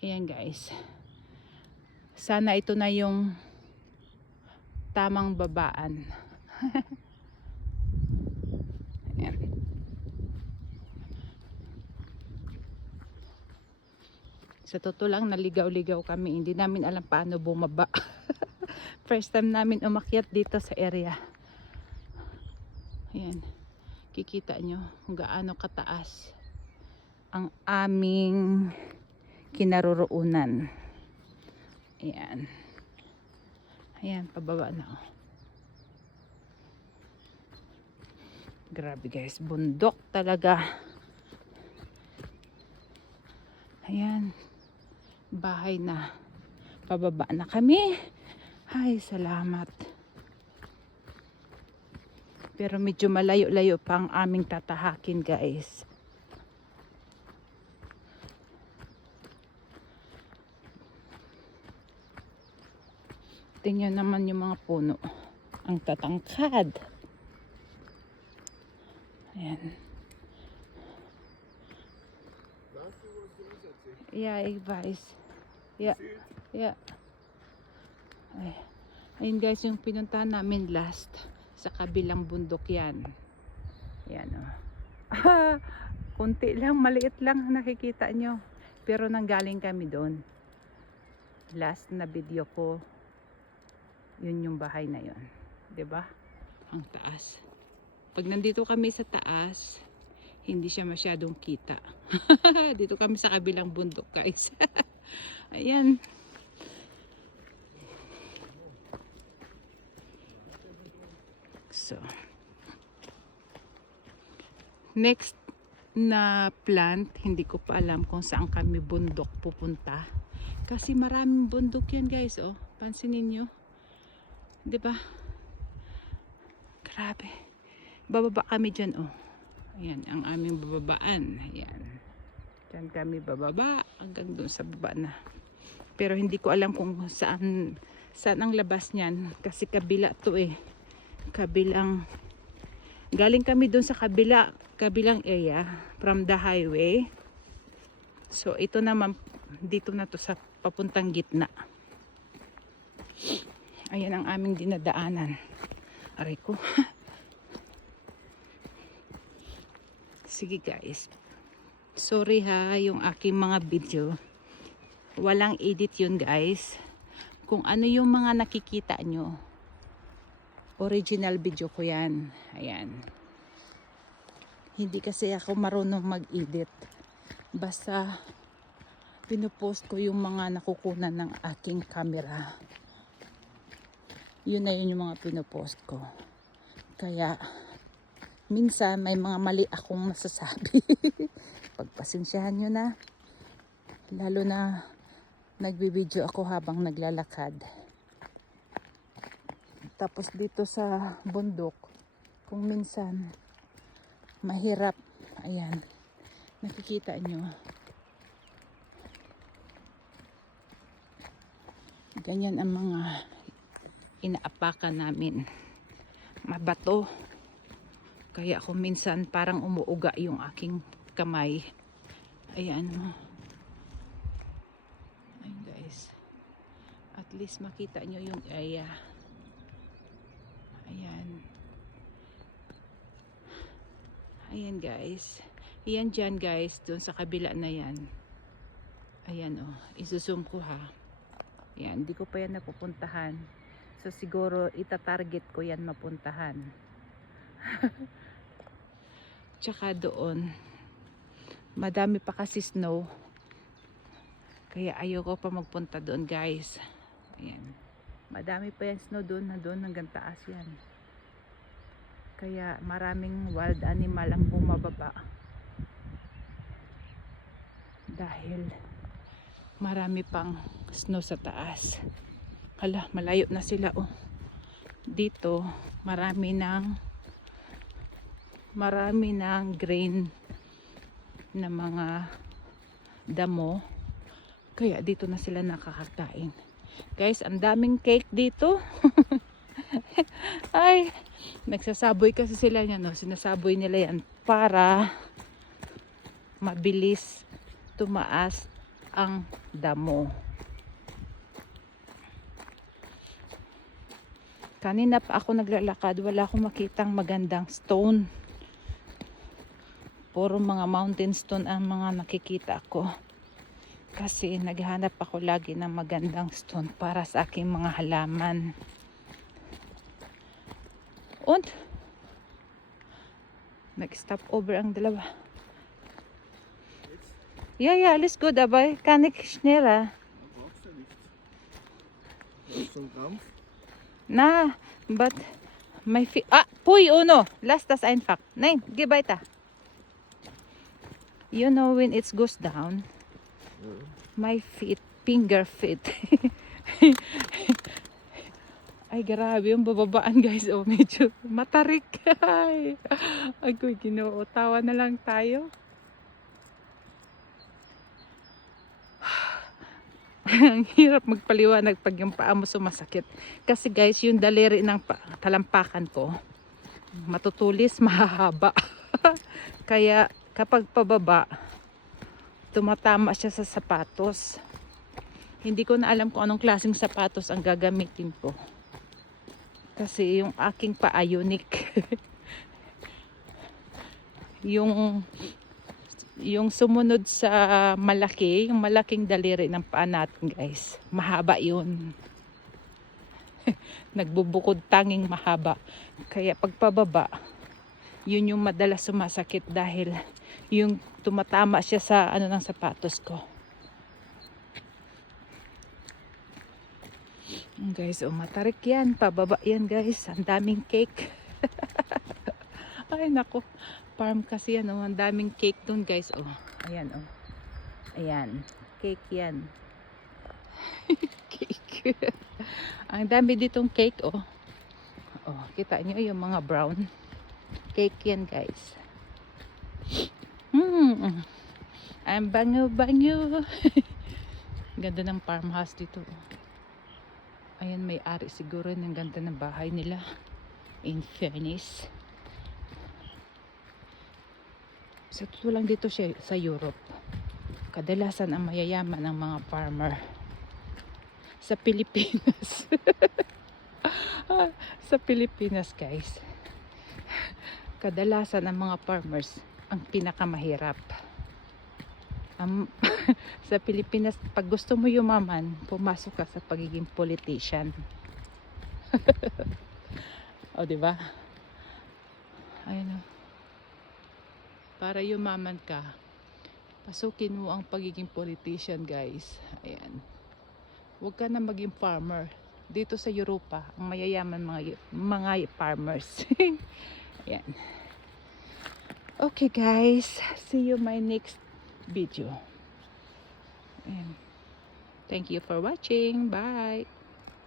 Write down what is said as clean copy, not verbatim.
Ayan guys. Sana ito na yung tamang babaan. Ayan. Sa totoo lang, naligaw-ligaw kami. Hindi namin alam paano bumaba. First time namin umakyat dito sa area. Ayan. Kikita nyo kung gaano kataas ang aming kinaroroonan. Ayan. Ayan, pababa na. Grabe guys, bundok talaga. Ayan. Bahay na. Pababa na kami. Ay, salamat. Pero medyo malayo-layo pa ang aming tatahakin guys. Tingnan naman yung mga puno. Ang tatangkad. Ayan. Yeah, ik weiß. Yeah. Yeah. Ay. Ayun guys, yung pinuntahan namin last sa kabilang bundok yan. Ayan o. Kunti lang, maliit lang nakikita nyo. Pero nanggaling kami doon. Last na video ko, yun yung bahay na yun. 'Di ba? Ang taas. Pag nandito kami sa taas, hindi siya masyadong kita. Dito kami sa kabilang bundok guys. Ayan. So, next na plant, hindi ko pa alam kung saan kami bundok pupunta. Kasi maraming bundok yan guys, oh. Pansinin nyo. 'Di ba? Grabe. Bababa kami dyan, oh. Ayan, ang aming bababaan. Ayan. Diyan kami bababa hanggang doon sa baba na. Pero hindi ko alam kung saan ang labas niyan. Kasi kabila to eh. Kabilang. Galing kami doon sa kabilang area from the highway. So, ito naman, dito na to sa papuntang gitna. Ayan ang aming dinadaanan. Aray ko. Sige guys. Sorry ha, yung aking mga video. Walang edit yun guys. Kung ano yung mga nakikita nyo. Original video ko yan. Ayan. Hindi kasi ako marunong mag-edit. Basta pinupost ko yung mga nakukunan ng aking camera. Yun na yun yung mga pinupost ko. Kaya minsan may mga mali akong masasabi. Pagpasensyahan nyo na. Lalo na nagbibideo ako habang naglalakad. Tapos dito sa bundok, kung minsan mahirap, ayan, nakikita nyo. Ganyan ang mga inaapakan namin. Mabato. Kaya kung minsan parang umuuga yung aking kamay. Ayan. Ayan guys. At least makita nyo yung area. Ayan. Ayan guys. Ayan dyan guys. Doon sa kabila na yan. Ayan oh. Isusum ko ha. Ayan. Hindi ko pa yan napupuntahan. So siguro itatarget ko yan mapuntahan. Tsaka doon. Madami pa kasi snow. Kaya ayoko pa magpunta doon guys. Ayan. Madami pa yan snow doon na doon hanggang taas yan. Kaya maraming wild animal ang bumababa. Dahil marami pang snow sa taas. Hala, malayo na sila oh. Dito, marami ng grain na mga damo. Kaya dito na sila nakakakain. Guys, ang daming cake dito. Ay, nagsasaboy kasi sila yan, no? Sinasaboy nila yan para mabilis tumaas ang damo. Kanina pa ako naglalakad, wala akong makitang magandang stone. Puro mga mountain stone ang mga nakikita ko. Kasi naghahanap ako lagi ng magandang stone para sa aking mga halaman. Und nag-stop over ang dalawa. Ja, ja, alles gut, aber kann ich schneller? Brauchst du nicht. Du hast schon Krampf. Na, but my feet... Ah, puy, uno. Lass das einfach. Nein, geh weiter. You know when it goes down, Ja. my feet, finger feet. Ay, grabe yung bababaan, guys. Oh, medyo matarik. Ay, agoy, Ginoo. Tawa na lang tayo. Ang hirap magpaliwanag pag yung paa mo sumasakit. Kasi guys, yung daliri ng talampakan ko, matutulis, mahahaba. Kaya kapag pababa, tumatama siya sa sapatos. Hindi ko na alam kung anong klaseng sapatos ang gagamitin ko. Kasi yung aking paa unique. yung sumunod sa malaki, yung malaking daliri ng paa natin, guys, mahaba yun. Nagbubukod tanging mahaba. Kaya pagpababa, yun yung madalas sumasakit dahil yung tumatama siya sa ano ng sapatos ko. Guys, matarik yan. Pababa yan, guys. Ang daming cake. Ay, nako. Farm kasi yan, oh. Ang daming cake dun, guys. Oh, ayan, oh. Ayan. Cake yan. Cake. Ang dami ditong cake, oh. Oh, kita nyo yung mga brown. Cake yan, guys. Ang bango-bango. Ganda ng farmhouse dito, oh. Ayan, may-ari siguro ng ganda ng bahay nila. In fairness. Sa totoo lang dito siya sa Europe, kadalasan ang mayayaman ng mga farmer. Sa Pilipinas. Sa Pilipinas, guys, kadalasan ang mga farmers ang pinakamahirap. Sa Pilipinas, pag gusto mo yumaman, pumasok ka sa pagiging politician. O, diba? Ayun, o. Para yumaman ka, pasukin mo ang pagiging politician, guys. Ayan. Huwag ka na maging farmer. Dito sa Europa, ang mayayaman mga farmers. Ayan. Okay, guys. See you my next video. Ayan. Thank you for watching. Bye.